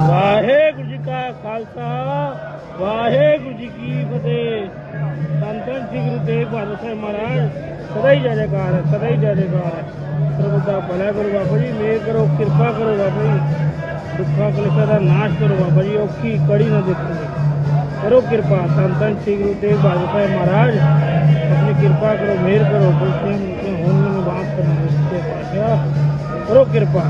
वाहे गुरु जी का खालसा वाहे गुरु जी की फतेह। धन धन सिंह गुरुदेव बहादुर साहब महाराज सदा ही जयकार सदा ही जयकार। प्रभु का भला करो बाबा जी मेह करो, कृपा करो बाबा जी। दुखा कलिका का नाश करो बाबा जी, औखी कड़ी ना देखो। करो कृपा धन श्री गुरु तेग बहादुर साहब महाराज। अपनी कृपा करो, मेहर करो गुरु सिंह करो कृपा।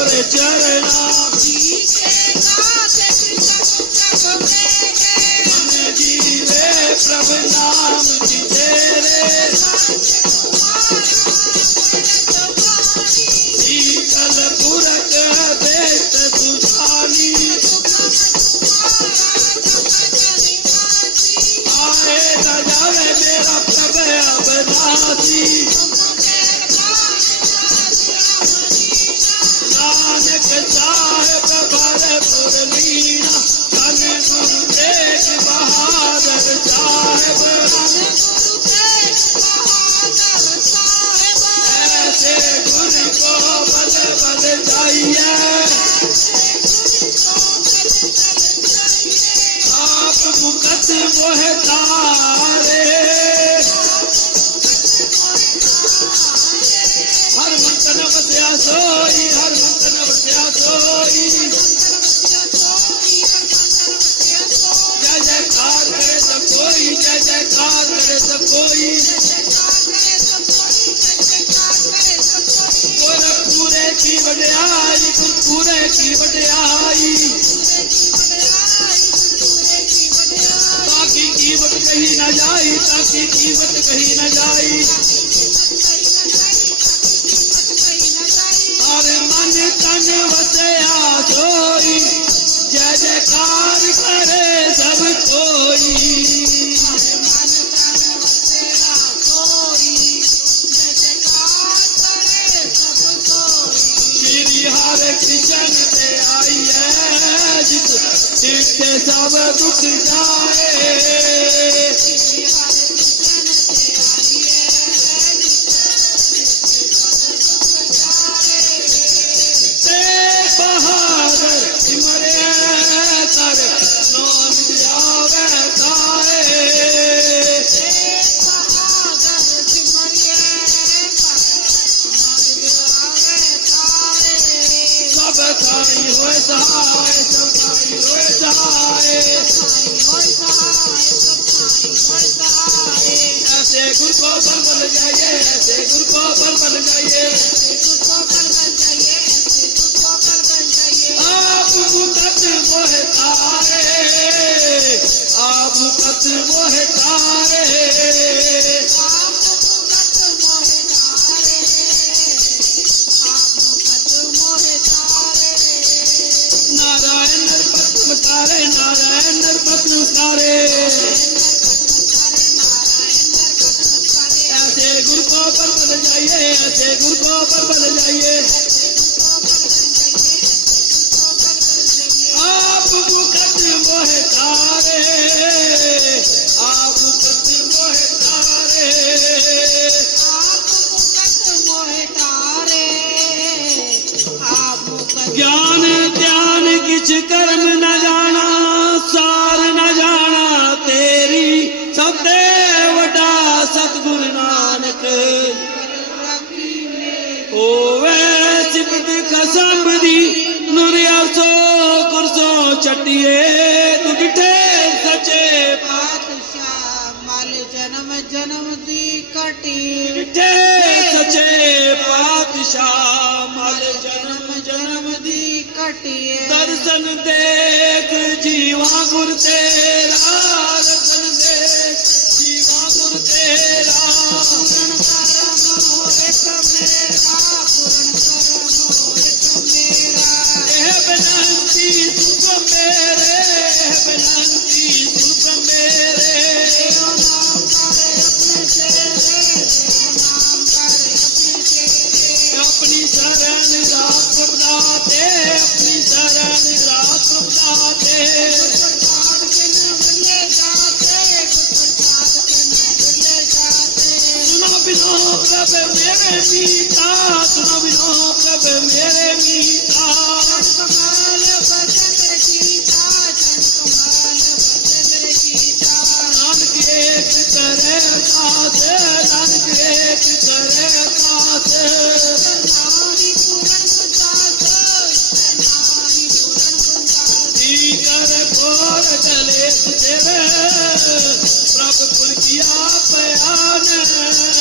echar el ਵਡਿਆਈ ਤਾਕੀ ਕੀਮਤ ਕਹੀ ਨਾ ਜਾਈ ਤਾਕੀ ਕੀਮਤ ਕਹੀ ਨਾ ਜਾਈ। দুঃখী যা पॉपर बन जाइए पॉपर बन जाइए आप मुकद्दर वो है আল্লাহ ਟੀਠੇ ਸੱਚੇ ਪਾਤਸ਼ਾਹ ਮਲ ਜਨਮ ਜਨਮ ਦੀ ਕਟਿਏ ਦਰਸ਼ਨ ਦੇਖ ਜੀਵਾ ਗੁਰ ਤੇਰਾ ਦਰਸ਼ਨ ਦੇਖ ਜੀਵਾ ਗੁਰ ਤੇਰਾ कब मेरे मीता सुनो बिनो कब मेरे मीता कमाल बदन गीता जन कमाल बदन जीता नानक एक करे साथ नानक एक करे साथ नानी पूरन नानी पूरन कर घोर चले कुल किया बयान।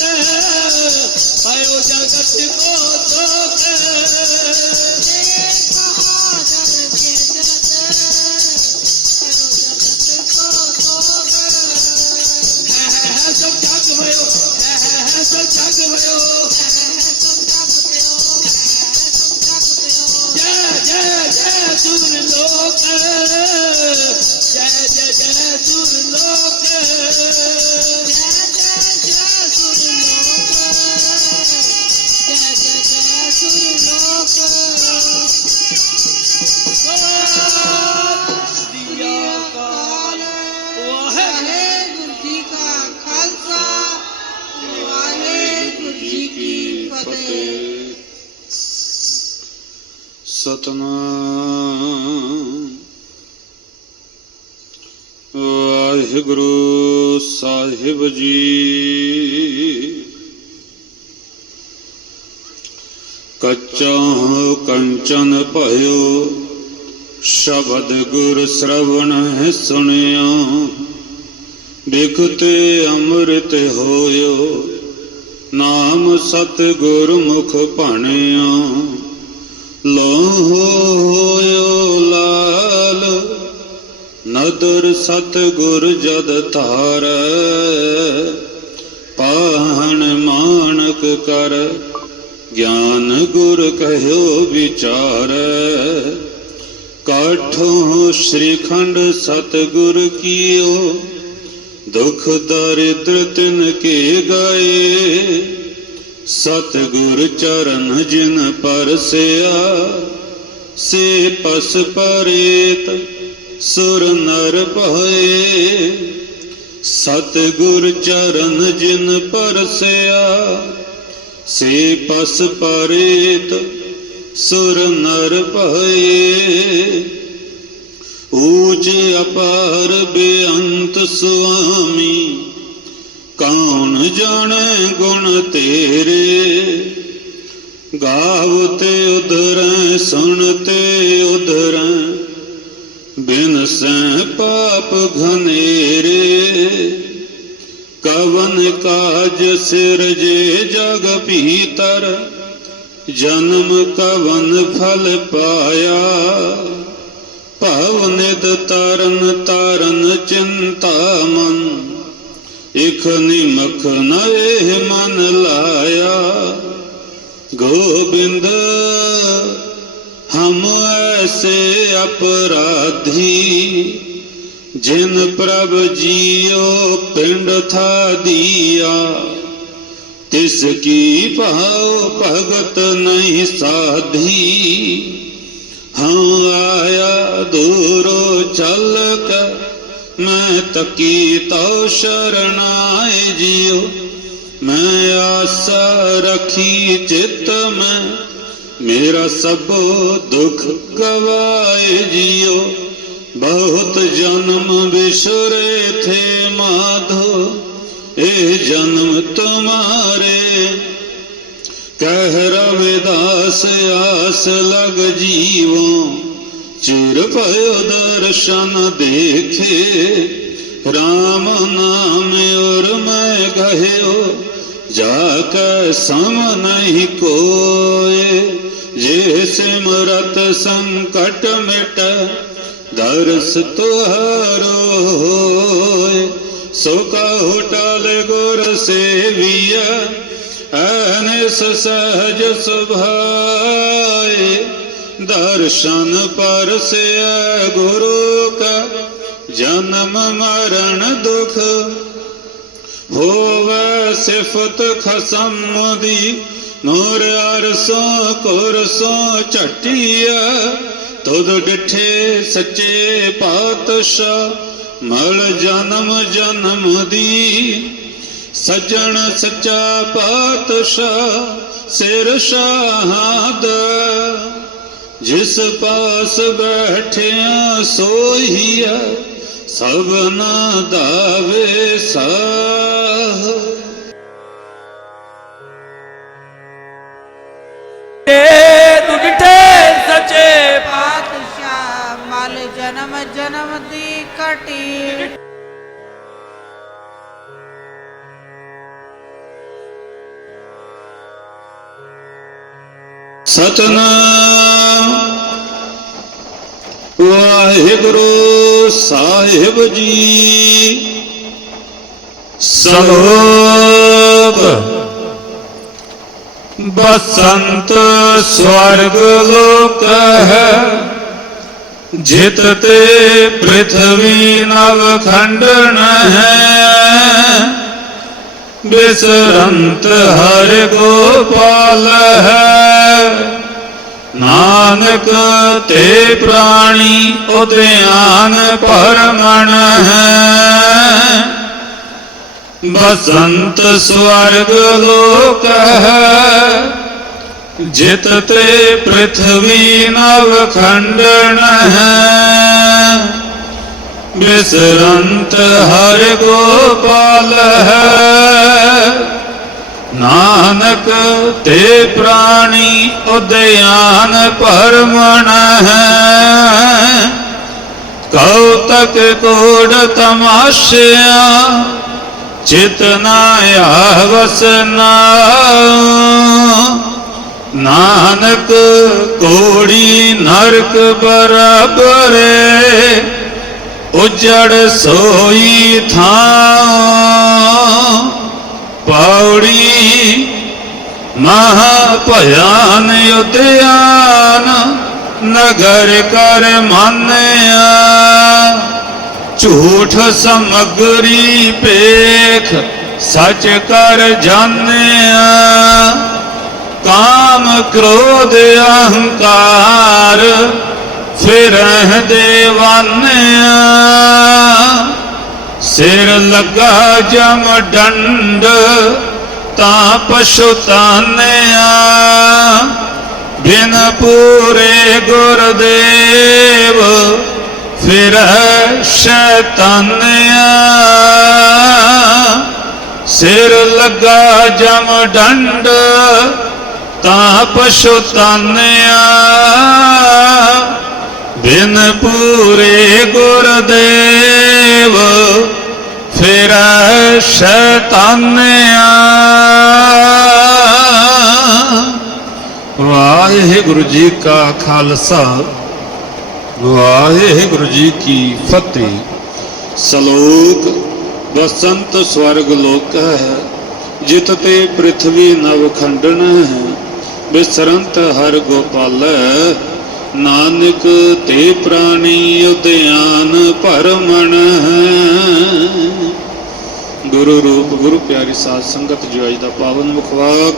जगत पायो हो, जगत ਸਤਨਾਮ। ਵਾਹਿਗੁਰੂ ਸਾਹਿਬ ਜੀ। ਕੱਚਾ ਕੰਚਨ ਭਇਓ, ਸ਼ਬਦ ਗੁਰ ਸ੍ਰਵਣ ਹੈ ਸੁਣਿਆ। ਦੇਖਤੇ ਅੰਮ੍ਰਿਤ ਹੋਇਓ, ਨਾਮ ਸਤ ਗੁਰ ਮੁਖ ਭਾਣਿਆ ਲੋ ਹੋਇਓ ਲਾਲ, ਨਦਰ ਸਤ ਗੁਰ ਜਦ ਧਾਰੈ, ਪਾਹਣ ਮਾਨਕ ਕਰ, ਗਿਆਨ ਗੁਰ ਕਹਿਓ ਵਿਚਾਰ। ਕਾਠੋਂ ਸ਼੍ਰੀਖੰਡ ਸਤਿਗੁਰ ਕੀਓ, ਦੁਖ ਦਰਿਦ੍ਰ ਤਿਨ ਕੇ ਗਏ ਸਤਿਗੁਰ ਚਰਨ ਜਿਨ ਪਰਸਿਆ, ਸੇ ਪਸ ਪਰੇਤ ਸੁਰ ਨਰ ਭਏ। ਸਤਿਗੁਰ ਚਰਨ ਜਿਨ ਪਰਸਿਆ, ਸੇ ਪਸ ਪਰੇਤ ਸੁਰ ਨਰ ਭਏ। ਊਚ ਅਪਾਰ ਬੇਅੰਤ ਸੁਆਮੀ ਕੌਣ ਜਾਣੇ ਗੁਣ ਤੇਰੇ? ਗਾਵ ਗਾਵਤੇ ਉਧਰੈ ਸੁਣਤੇ ਉਧਰੈ, ਬਿਨ ਸੈ ਪਾਪ ਘਨੇਰੇ। ਕਵਨ ਕਾਜ ਸਿਰਜੇ ਜਗ ਭੀਤਰ, ਜਨਮ ਕਵਨ ਫਲ ਪਾਇਆ। ਭਵ ਨਿਦ ਤਰਨ ਤਰਨ ਚਿੰਤਾ ਮਨ ਇਖ ਨਿਮਖ ਨਏ ਮਨ ਲਾਇਆ। ਗੋਬਿੰਦ, ਹਮ ਐਸੇ ਅਪਰਾਧੀ, ਜਿਨ ਪ੍ਰਭ ਜੀਓ ਪਿੰਡ ਥਾ ਦੀਆ। ਤਿਸ ਕੀ ਭਾਉ ਭਗਤ ਨਹੀਂ ਸਾਧੀ। ਹਾਂ ਆਇਆ ਦੂਰੋ ਚੱਲ ਕੇ ਮੈਂ ਤਕੀ ਤਉ ਸ਼ਰਨਾਏ ਜਿਉ ਮੈਂ ਆਸਾ ਰਖੀ ਚਿਤ ਮੈਂ। ਮੇਰਾ ਸਭੋ ਦੁਖ ਗਵਾਏ ਜਿਉ ਬਹੁਤ ਜਨਮ ਵਿਸਰੇ ਥੇ ਮਾਧੋ। ਇਹ ਜਨਮ ਤੁਮਾਰੇ। ਕਹਿ ਰਵਿਦਾਸ ਆਸ ਲਗ ਜੀਵੋ। ਚਿਰ ਭਇਓ ਦਰਸ਼ਨ ਦੇਖੇ RAM ਨਾਮ ਔਰ ਮੈਂ ਕਹਿਓ ਜਾ ਕੇ ਸਮ ਨਹੀਂ ਕੋਏ ਜੇ ਸਿਮਰਤ ਸੰਕਟ ਮਿਟ ਦਰਸ ਤੁਹਾਰੋ ਹੋਏ ਸੋ ਕਹੋ ਟਲ ਗੁਰ ਸੇਵੀਆ ਅਨਿਸ ਸਹਜ ਸੁਭਾਏ ਦਰਸ਼ਨ ਪਰਸਿਆ ਗੁਰੂ ਕਾ, ਜਨਮ ਮਰਨ ਦੁਖ। ਹੋਵੇ ਸਿਫਤ ਖਸਮ ਦੀ, ਮੋਰ ਅਰਸੋਂ ਕੁਰਸੋਂ ਝਟਿਆ ਤੁਧ ਡਿਠੇ ਸੱਚੇ ਪਾਤਸ਼ਾਹ, ਮਲ ਜਨਮ ਜਨਮ ਦੀ। ਸੱਜਣ ਸੱਚਾ ਪਾਤਸ਼ਾਹ, ਸਿਰ ਸ਼ਾਹਦ ਜਿਸ ਪਾਸ ਬੈਠਿਆ ਸੋਈਆ ਸਭਨਾ ਦਾਵੇ ਸਾਹ। ਏ ਤੂੰ ਡਿਠੇ ਸੱਚੇ ਪਾਤਸ਼ਾਹ ਮਲ ਜਨਮ ਜਨਮ ਦੀ ਕਟੀ ਸਤਨਾਮ ਵਾਹਿਗੁਰੂ ਸਾਹਿਬ ਜੀ। ਸਲੋਕ ਬਸੰਤ ਸਵਰਗ ਲੋਕ ਹੈ। ਜਿਤ ਤੇ ਪ੍ਰithvi ਨਵ ਖੰਡਨ ਹੈ। ਬਿਸਰੰਤ ਹਰਿ ਗੋਪਾਲ ਹੈ। ਨਾਨਕ ਤੇ ਪ੍ਰਾਣੀ ਉਦਿਆਨ ਪਰਮਣ ਹੈ। ਬਸੰਤ ਸਵਰਗ ਲੋਕ ਹੈ। ਜਿਤ ਤੇ ਪ੍ਰithvi ਨਵ ਖੰਡਨ ਹੈ। ਬਿਸਰੰਤ ਹਰਿ ਗੋਪਾਲ ਹੈ। ਨਾਨਕ ਤੇ ਪ੍ਰਾਣੀ ਉਦਿਆਨ ਪਰਮਣ ਹੈ। ਕੌਤਕ ਕੋੜ ਤਮਾਸ਼ਿਆ, ਚਿਤ ਨਾ ਆਵਸਨਾ ਨਾਨਕ ਕੋੜੀ ਨਰਕ ਬਰਾਬਰੇ ਉਜੜ ਸੋਈ ਥਾਂ। ਪੌੜੀ ਮਹਾ ਭਿਆਨ ਉਦਿਆਨ ਨਗਰ ਕਰ ਮੰਨਿਆ। ਝੂਠ ਸਮਗਰੀ ਪੇਖ ਸੱਚ ਕਰ ਜਾਣਿਆ। ਕਾਮ ਕ੍ਰੋਧ ਅਹੰਕਾਰ ਫਿਰ ਦੇਵਾਨਿਆ ਸਿਰ ਲੱਗਾ ਜਮ ਡੰਡ, ਤਾਂ ਪਛੁਤਾਨਿਆ ਬਿਨ ਪੂਰੇ ਗੁਰਦੇਵ, ਫਿਰ ਸ਼ੈਤਾਨਿਆ ਸਿਰ ਲੱਗਾ ਜਮ ਡੰਡ, ਤਾਂ ਪਛੁਤਾਨਿਆ ਸ਼ੈਤਾਨਿਆ ਵਾਹਿਗੁਰੂ ਜੀ ਕਾ ਖਾਲਸਾ, ਵਾਹਿਗੁਰੂ ਜੀ ਕੀ ਫਤਿਹ। ਸ਼ਲੋਕ ਬਸੰਤ ਸਵਰਗ ਲੋਕ ਹੈ, ਜਿਤ ਤੇ ਪ੍ਰithvi ਨਵ ਖੰਡਨ ਹੈ, ਬਿਸਰੰਤ ਹਰ ਗੋਪਾਲ ਨਾਨਕ ਤੇ ਪ੍ਰਾਣੀ ਉਦਿਆਨ ਭਰਮਣ ਹੈ। ਗੁਰੂ ਰੂਪ, ਗੁਰੂ ਪਿਆਰੀ ਸਾਧ ਸੰਗਤ ਜੋ ਅੱਜ ਦਾ ਪਾਵਨ ਮੁਖਵਾਕ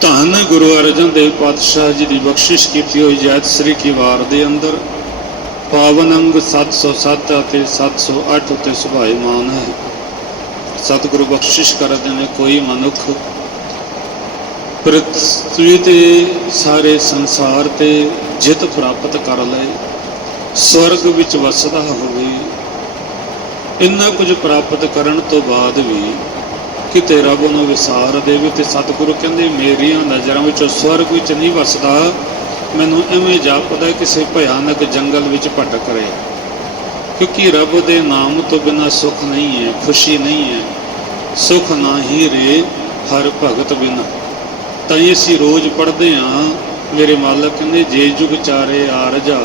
ਧੰਨ ਗੁਰੂ ਅਰਜਨ ਦੇਵ ਪਾਤਸ਼ਾਹ ਜੀ ਦੀ ਬਖਸ਼ਿਸ਼ ਕੀਤੀ ਹੋਈ ਜੈਤ ਸ੍ਰੀ ਕੀ ਵਾਰ ਦੇ ਅੰਦਰ, ਪਾਵਨ ਅੰਗ 707 ਅਤੇ 708 ਉੱਤੇ ਸੁਭਾਈਮਾਨ ਹੈ। ਸਤਿਗੁਰੂ ਬਖਸ਼ਿਸ਼ ਕਰਦੇ ਨੇ ਕੋਈ ਮਨੁੱਖ ਪ੍ਰithvi ਤੇ ਸਾਰੇ ਸੰਸਾਰ ਤੇ ਜਿੱਤ ਪ੍ਰਾਪਤ ਕਰ ਲਏ, ਸਵਰਗ ਵਿੱਚ ਵਸਦਾ ਹੋਵੇ। ਇੰਨਾ ਕੁਝ ਪ੍ਰਾਪਤ ਕਰਨ ਤੋਂ ਬਾਅਦ ਵੀ ਕਿਤੇ ਰੱਬ ਨੂੰ ਵਿਸਾਰ ਦੇਵੇ ਤੇ ਸਤਿਗੁਰੂ ਕਹਿੰਦੇ, ਮੇਰੀਆਂ ਨਜ਼ਰਾਂ ਵਿੱਚ ਸਵਰਗ ਵਿੱਚ ਨਹੀਂ ਵਸਦਾ। ਮੈਨੂੰ ਐਵੇਂ ਜਾਪਦਾ ਕਿਸੇ ਭਿਆਨਕ ਜੰਗਲ ਵਿੱਚ ਭਟਕ ਰਿਹਾ। ਕਿਉਂਕਿ ਰੱਬ ਦੇ ਨਾਮ ਤੋਂ ਬਿਨਾ ਸੁਖ ਨਹੀਂ ਹੈ, ਖੁਸ਼ੀ ਨਹੀਂ ਹੈ। ਸੁਖ ਨਾ ਹੀ ਰੇ ਹਰ ਭਗਤ ਬਿਨਾ। ਤਾਂ ਹੀ ਅਸੀਂ ਰੋਜ਼ ਪੜ੍ਹਦੇ ਹਾਂ, ਮੇਰੇ ਮਾਲਕ ਕਹਿੰਦੇ, ਜੇ ਜੁਗ ਚਾਰੇ ਆਰਜਾ,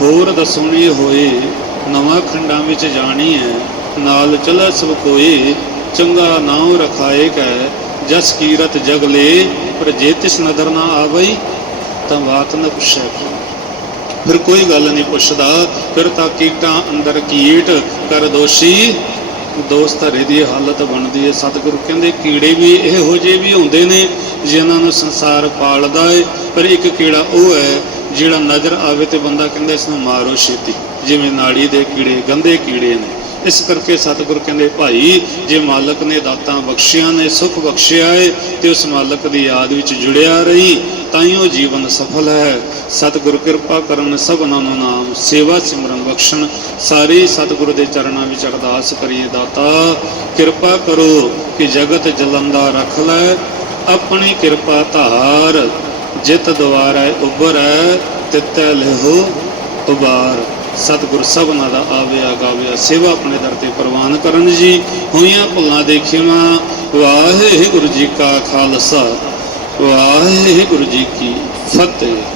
ਹੋਰ ਦਸੁਣੀ ਹੋਏ ਨਵਾਂ ਖੰਡਾਂ ਵਿੱਚ ਜਾਣੀ ਹੈ। ਨਾਲ ਚਲਾ ਸਭ ਕੋਏ ਚੰਗਾ ਨਾਉ ਰਖਾਏ ਕੈ, ਜਸ ਕੀਰਤ ਜਗ ਲੇ, ਪਰ ਜੇ ਤਿਸ ਨਦਰ ਨਾ ਆਵਈ, ਤਾਂ ਬਾਤ ਨਾ ਪੁੱਛੈ ਫਿਰ ਕੋਈ ਗੱਲ ਨਹੀਂ ਪੁੱਛਦਾ, ਫਿਰ ਤਾਂ ਕੀਟਾਂ ਅੰਦਰ ਕੀਟ ਕਰ ਦੋਸ਼ੀ। ਦੋਸਤ ਹਰੇ ਦੀ ਹਾਲਤ ਬਣਦੀ ਹੈ ਸਤਿਗੁਰੂ ਕਹਿੰਦੇ ਕੀੜੇ ਵੀ ਇਹੋ ਜਿਹੇ ਵੀ ਹੁੰਦੇ ਨੇ, ਜਿਨ੍ਹਾਂ ਨੂੰ ਸੰਸਾਰ ਪਾਲਦਾ ਹੈ ਪਰ ਇੱਕ ਕੀੜਾ ਉਹ ਹੈ, ਜਿਹੜਾ ਨਜ਼ਰ ਆਵੇ ਤੇ ਬੰਦਾ ਕਹਿੰਦਾ ਇਸ ਨੂੰ ਮਾਰੋ ਛੇਤੀ। ਜਿਵੇਂ ਨਾੜੀ ਦੇ ਕੀੜੇ, ਗੰਦੇ ਕੀੜੇ ਨੇ। ਇਸ ਕਰਕੇ ਸਤਿਗੁਰ ਕਹਿੰਦੇ, ਭਾਈ, ਜੇ ਮਾਲਕ ਨੇ ਦਾਤਾਂ ਬਖਸ਼ਿਆ ਨੇ, ਸੁਖ ਬਖਸ਼ਿਆ ਏ, ਤੇ ਉਸ ਮਾਲਕ ਦੀ ਯਾਦ ਵਿੱਚ ਜੁੜਿਆ ਰਹੀ, ਤਾਂ ਹੀ ਉਹ ਜੀਵਨ ਸਫਲ ਹੈ। ਸਤਿਗੁਰ ਕਿਰਪਾ ਕਰਨ ਸਭਨਾਂ ਨੂੰ ਨਾਮ, ਸੇਵਾ ਸਿਮਰਨ ਬਖਸ਼ਣ। ਸਾਰੇ ਸਤਿਗੁਰ ਦੇ ਚਰਨਾਂ ਵਿੱਚ ਅਰਦਾਸ ਕਰੀਏ, ਦਾਤਾ, ਕਿਰਪਾ ਕਰੋ ਕਿ ਜਗਤ ਜਲੰਦਾ ਰੱਖ ਲੈ। ਆਪਣੀ ਕਿਰਪਾ ਧਾਰ ਜਿਤ ਦੁਆਰੈ ਉਬਰੈ ਤਿਤੈ ਲਿਹੋ ਉਬਾਰ ਸਤਿਗੁਰ ਸਭਨਾਂ ਦਾ ਆਵਿਆ ਗਾਵਿਆ ਸੇਵਾ ਆਪਣੇ ਦਰ ਤੇ ਪ੍ਰਵਾਨ ਕਰਨ ਜੀ। ਹੋਈਆਂ ਭੁੱਲਾਂ ਦੇਖੀਆਂ ਵਾਹਿਗੁਰੂ ਜੀ ਕਾ ਖਾਲਸਾ, ਵਾਹਿਗੁਰੂ ਜੀ ਕੀ ਫਤਿਹ।